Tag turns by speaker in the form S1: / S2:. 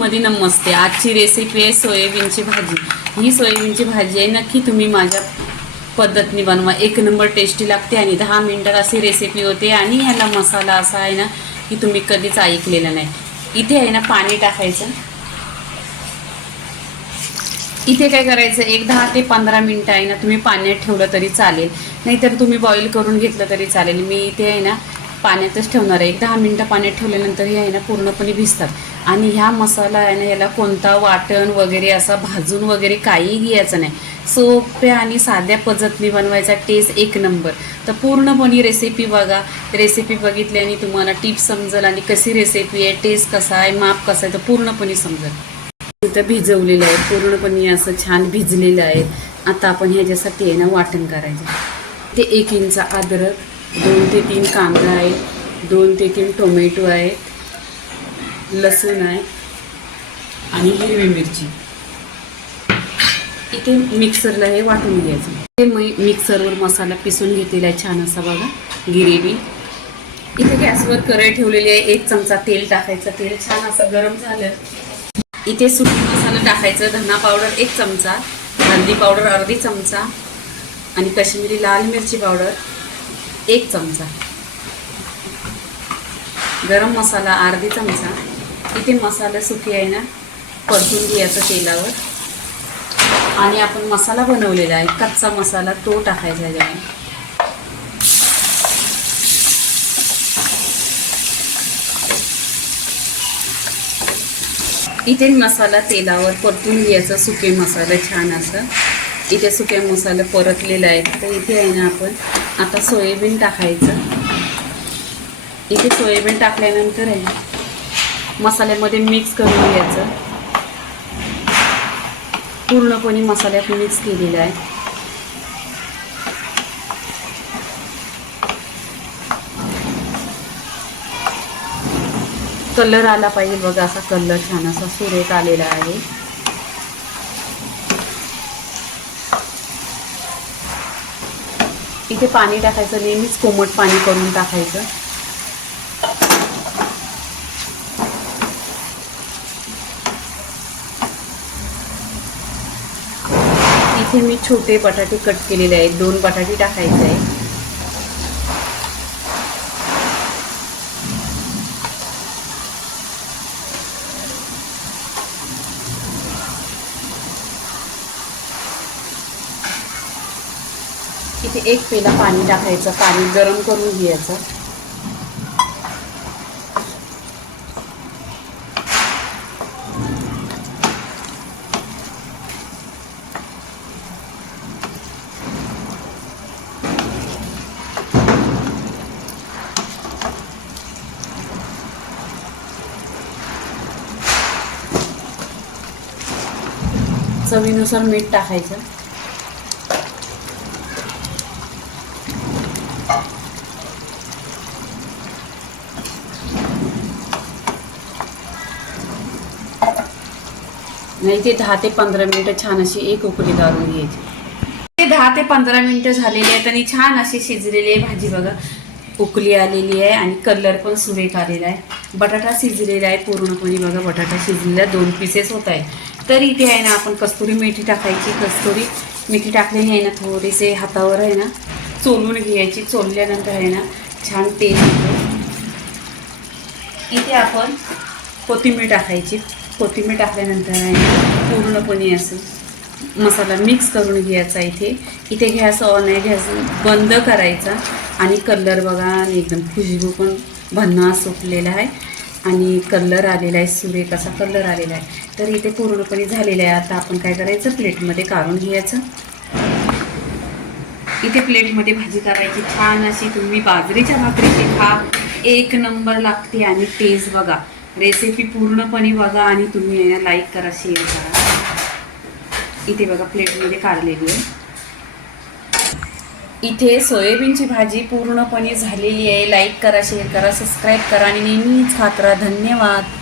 S1: मध्ये नमस्ते. आजची रेसिपी आहे सोयाबीनची भाजी. ही सोयाबीनची भाजी आहे नक्की तुम्ही माझ्या पद्धतीने बनवा. एक नंबर टेस्टी लागते आणि दहा मिनिटात अशी रेसिपी होते आणि ह्याला मसाला असा आहे ना की तुम्ही कधीच ऐकलेला नाही. इथे आहे ना पाणी टाकायचं. इथे काय करायचं? एक दहा ते पंधरा मिनटं आहे ना तुम्ही पाण्यात ठेवलं तरी चालेल. नाहीतर तुम्ही बॉईल करून घेतलं तरी चालेल. मी इथे आहे ना पाण्यातच ठेवणार आहे. एक दहा मिनटं पाण्यात ठेवल्यानंतर हे आहे ना पूर्णपणे भिजतात. आणि ह्या मसाला आहे ना याला कोणता वाटण वगैरे असा भाजून वगैरे काही घ्यायचं नाही. सोप्या आणि साध्या पद्धतीने बनवायचा टेस्ट एक नंबर तर पूर्णपणे रेसिपी बघा. रेसिपी बघितल्याने तुम्हाला टिप्स समजेल आणि कशी रेसिपी आहे टेस्ट कसा आहे माप कसा आहे तर पूर्णपणे समजेल. इथं भिजवलेलं आहे. पूर्णपणे असं छान भिजलेलं आहे. आता आपण ह्याच्यासाठी आहे ना वाटण करायचं. ते एक इंच अद्रक दोन ते तीन कांदा आहे दोन ते तीन टोमॅटो आहेत लसूण आहे आणि हिरवी मिरची. इथे मिक्सरला हे वाटून घ्यायचं. ते मी मिक्सरवर मसाला पिसून घेतलेला आहे छान असा बघा गिरेवी इथे गॅसवर कढई ठेवलेली आहे एक चमचा तेल टाकायचं. तेल छान असं गरम झालं. इथे सुकी मसाला टाकायचं धना पावडर एक चमचा हळदी पावडर अर्धी चमचा आणि कश्मीरी लाल मिरची पावडर. एक चमचा. गरम मसाला अर्धी चमचा. इथे मसाला सुकी आहे ना परतून घ्यायचं तेलावर. आणि आपण मसाला बनवलेला आहे कच्चा मसाला तो टाकायचा आहे इथे मसाला तेलावर परतून घ्यायचा सुके मसाला छान असं. इथे सुके मसाला परतलेला आहे तर इथे आहे ना आपण आता सोयाबीन टाकायचं. इथे सोयाबीन टाकल्यानंतर आहे मसाल्यामध्ये मिक्स करून घ्यायचं. पूर्णपणे मसाल्यात मिक्स केलेलं आहे. कलर आला पाहिजे बघा असा कलर छान असा सुरेख आलेला आहे. इथे पाणी टाकायचं नेहमीच कोमट पाणी करून टाकायचं. इथे मी छोटे बटाटे कट केलेले आहेत दोन बटाटे टाकायचे आहेत. इथे एक पेला पाणी टाकायचं पाणी गरम करून घ्यायचं. चवीनुसार मीठ टाकायचं. नाही ते दहा ते पंधरा मिनिटं छान अशी एक उकळी काढून घ्यायची. ते दहा ते पंधरा मिनिटं झालेली आहेत आणि छान अशी शिजलेली आहे भाजी बघा. उकली आलेली आहे आणि कलर पण सुरेख आलेला आहे. बटाटा शिजलेला आहे पूर्णपणे बघा बटाटा शिजलेला दोन पीसेस होत आहे तर इथे आहे ना आपण कस्तुरी मेथी टाकायची. कस्तुरी मेथी टाकलेली आहे ना थोडेसे हातावर आहे ना चोलून घ्यायची. चोलल्यानंतर आहे ना छान तेल इथे आपण कोथिंबीर टाकायची. कोथिंबीर टाकल्यानंतर आहे पूर्णपणे असं मसाला मिक्स करून घ्यायचा इथे. इथे घ्यास ऑन आहे गॅस बंद करायचा. आणि कलर बघा आणि एकदम खुशबू पण भन्ना सुटलेला आहे. आणि कलर आलेला आहे सुरेख असा कलर आलेला आहे. तर इथे पूर्णपणे झालेला आहे. आता आपण काय करायचं? प्लेटमध्ये काढून घ्यायचं. इथे प्लेटमध्ये भाजी करायची. छान अशी तुम्ही बाजरीच्या भाकरीची खा. एक नंबर लागते. आणि टेस्ट बघा. रेसिपी पूर्णपणे बघा आणि तुम्ही लाईक करा शेअर करा. इथे बघा प्लेटमध्ये काढलेली आहे. इथे सोयाबीनची भाजी पूर्णपणे झालेली आहे. लाईक करा शेअर करा सबस्क्राईब करा आणि नेहमीच खात राहा. धन्यवाद.